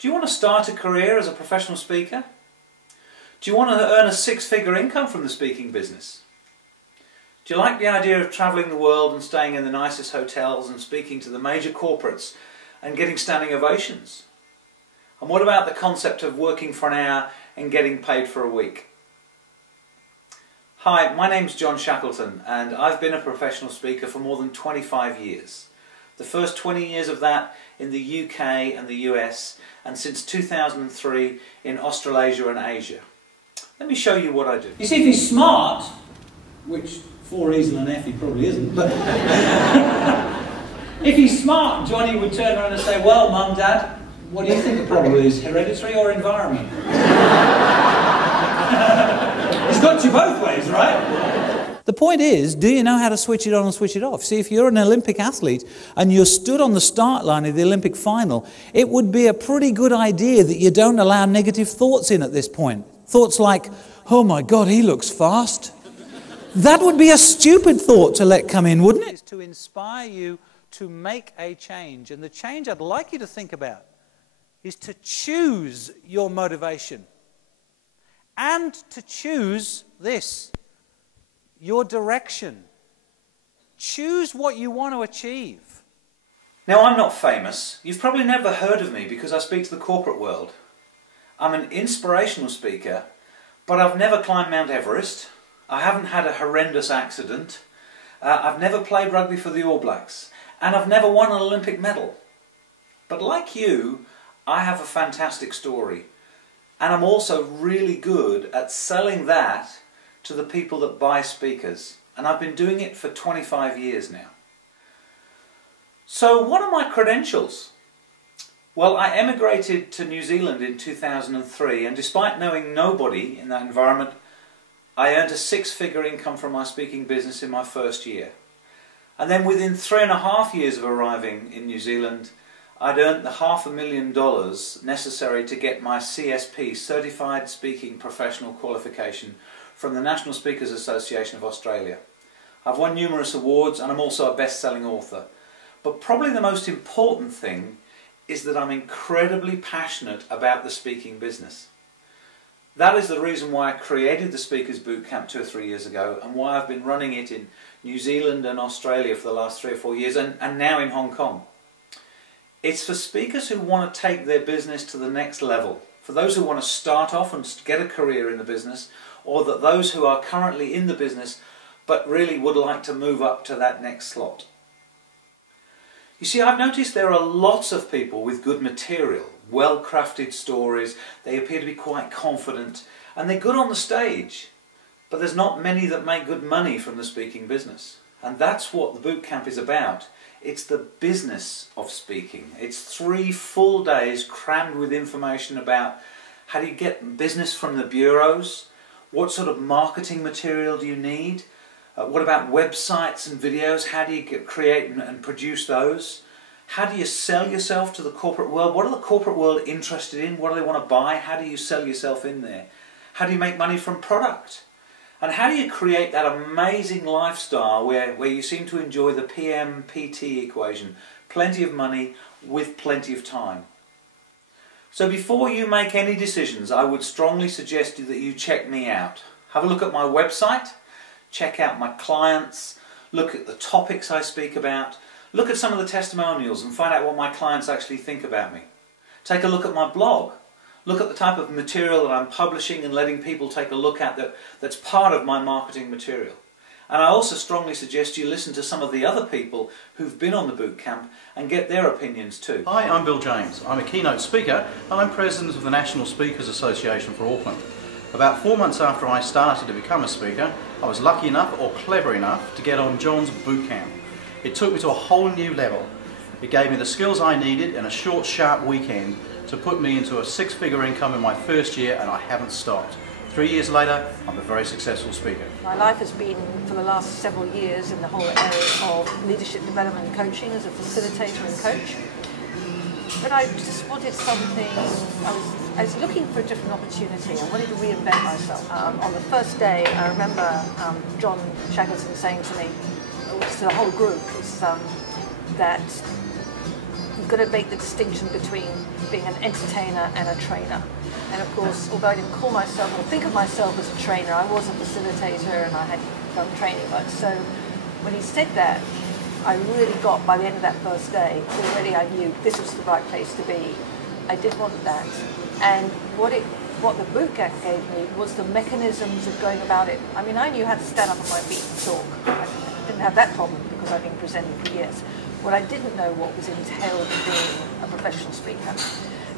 Do you want to start a career as a professional speaker? Do you want to earn a six-figure income from the speaking business? Do you like the idea of travelling the world and staying in the nicest hotels and speaking to the major corporates and getting standing ovations? And what about the concept of working for an hour and getting paid for a week? Hi, my name's John Shackleton and I've been a professional speaker for more than 25 years. The first 20 years of that in the UK and the US, and since 2003 in Australasia and Asia. Let me show you what I do. You see, if he's smart, which for E's and an F he probably isn't, but if he's smart, Johnny would turn around and say, well, Mum, Dad, what do you think the problem is, hereditary or environment? It's got you both ways, right? The point is, do you know how to switch it on and switch it off? See, if you're an Olympic athlete and you're stood on the start line of the Olympic final, it would be a pretty good idea that you don't allow negative thoughts in at this point. Thoughts like, oh my God, he looks fast. That would be a stupid thought to let come in, wouldn't it? It's to inspire you to make a change. And the change I'd like you to think about is to choose your motivation and to choose this. Your direction. Choose what you want to achieve. Now, I'm not famous. You've probably never heard of me because I speak to the corporate world. I'm an inspirational speaker, but I've never climbed Mount Everest. I haven't had a horrendous accident. I've never played rugby for the All Blacks. And I've never won an Olympic medal. But like you, I have a fantastic story. And I'm also really good at selling that to the people that buy speakers, and I've been doing it for 25 years now. So what are my credentials? Well, I emigrated to New Zealand in 2003, and despite knowing nobody in that environment, I earned a six-figure income from my speaking business in my first year. And then within 3.5 years of arriving in New Zealand, I'd earned the $500,000 necessary to get my CSP, Certified Speaking Professional Qualification, from the National Speakers Association of Australia. I've won numerous awards and I'm also a best-selling author. But probably the most important thing is that I'm incredibly passionate about the speaking business. That is the reason why I created the Speakers Bootcamp 2 or 3 years ago and why I've been running it in New Zealand and Australia for the last 3 or 4 years and now in Hong Kong. It's for speakers who want to take their business to the next level, for those who want to start off and get a career in the business, or that those who are currently in the business but really would like to move up to that next slot. You see, I've noticed there are lots of people with good material, well-crafted stories, they appear to be quite confident, and they're good on the stage, but there's not many that make good money from the speaking business. And that's what the bootcamp is about. It's the business of speaking. It's 3 full days crammed with information about how do you get business from the bureaus, what sort of marketing material do you need, what about websites and videos, how do you create and produce those, how do you sell yourself to the corporate world, what are the corporate world interested in, what do they want to buy, how do you sell yourself in there, how do you make money from product, and how do you create that amazing lifestyle where you seem to enjoy the PM-PT equation, plenty of money with plenty of time. So before you make any decisions, I would strongly suggest that you check me out. Have a look at my website, check out my clients, look at the topics I speak about, look at some of the testimonials and find out what my clients actually think about me. Take a look at my blog. Look at the type of material that I'm publishing and letting people take a look at that's part of my marketing material. And I also strongly suggest you listen to some of the other people who've been on the bootcamp and get their opinions too. Hi, I'm Bill James. I'm a keynote speaker and I'm president of the National Speakers Association for Auckland. About 4 months after I started to become a speaker, I was lucky enough or clever enough to get on John's bootcamp. It took me to a whole new level. It gave me the skills I needed in a short, sharp weekend to put me into a six-figure income in my first year, and I haven't stopped. 3 years later, I'm a very successful speaker. My life has been, for the last several years, in the whole area of leadership development and coaching as a facilitator and coach. But I just wanted something, I was looking for a different opportunity. I wanted to reinvent myself. On the first day, I remember John Shackleton saying to me, to the whole group, that got to make the distinction between being an entertainer and a trainer. And of course, although I didn't call myself or think of myself as a trainer, I was a facilitator and I had done training much. So when he said that, I really got, by the end of that first day, already I knew this was the right place to be. I did want that. And what the bootcamp gave me was the mechanisms of going about it. I mean, I knew how to stand up on my feet and talk. I didn't have that problem because I've been presenting for years. What I didn't know what was entailed in being a professional speaker.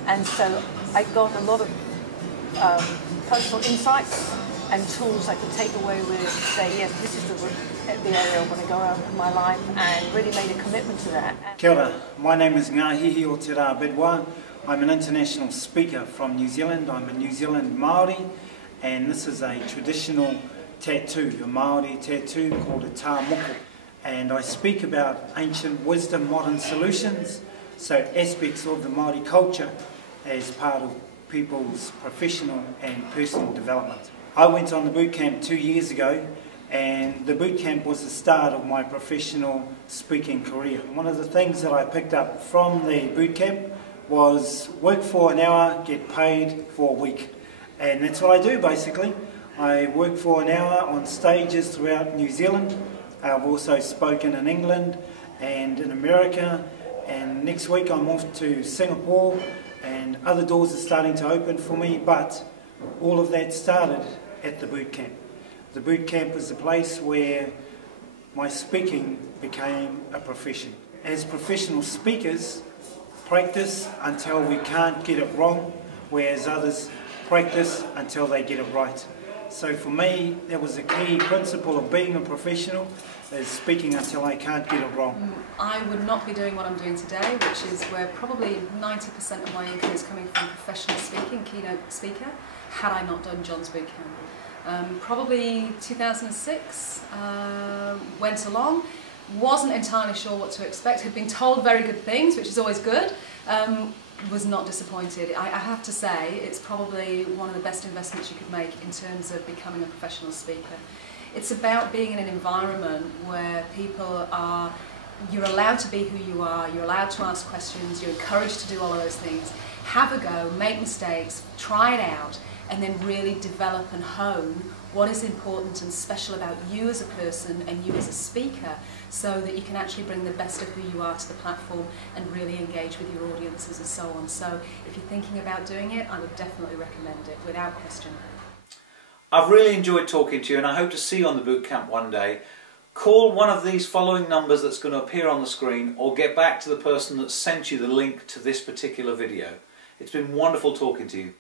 And so I got a lot of personal insights and tools I could take away with, say, yes, this is the area I want to go out in my life, and really made a commitment to that. Kia ora, my name is Ngāhihi o Te Rā Bidwa. I'm an international speaker from New Zealand. I'm a New Zealand Māori, and this is a traditional tattoo, a Māori tattoo called a tā moko. And I speak about ancient wisdom, modern solutions, so aspects of the Māori culture as part of people's professional and personal development. I went on the bootcamp 2 years ago, and the bootcamp was the start of my professional speaking career. One of the things that I picked up from the bootcamp was work for an hour, get paid for a week. And that's what I do basically. I work for an hour on stages throughout New Zealand. I've also spoken in England and in America, and next week I'm off to Singapore, and other doors are starting to open for me, but all of that started at the bootcamp. The bootcamp was the place where my speaking became a profession. As professional speakers, practice until we can't get it wrong, whereas others practice until they get it right. So for me, that was a key principle of being a professional, is speaking until I can't get it wrong. I would not be doing what I'm doing today, which is where probably 90% of my income is coming from professional speaking, keynote speaker, had I not done John's Bootcamp. Probably 2006, went along, wasn't entirely sure what to expect, had been told very good things, which is always good, was not disappointed. I have to say it's probably one of the best investments you could make in terms of becoming a professional speaker. It's about being in an environment where people are, you're allowed to be who you are, you're allowed to ask questions, you're encouraged to do all of those things. Have a go, make mistakes, try it out, and then really develop and hone what is important and special about you as a person and you as a speaker, so that you can actually bring the best of who you are to the platform and really engage with your audiences and so on. So if you're thinking about doing it, I would definitely recommend it, without question. I've really enjoyed talking to you, and I hope to see you on the bootcamp one day. Call one of these following numbers that's going to appear on the screen, or get back to the person that sent you the link to this particular video. It's been wonderful talking to you.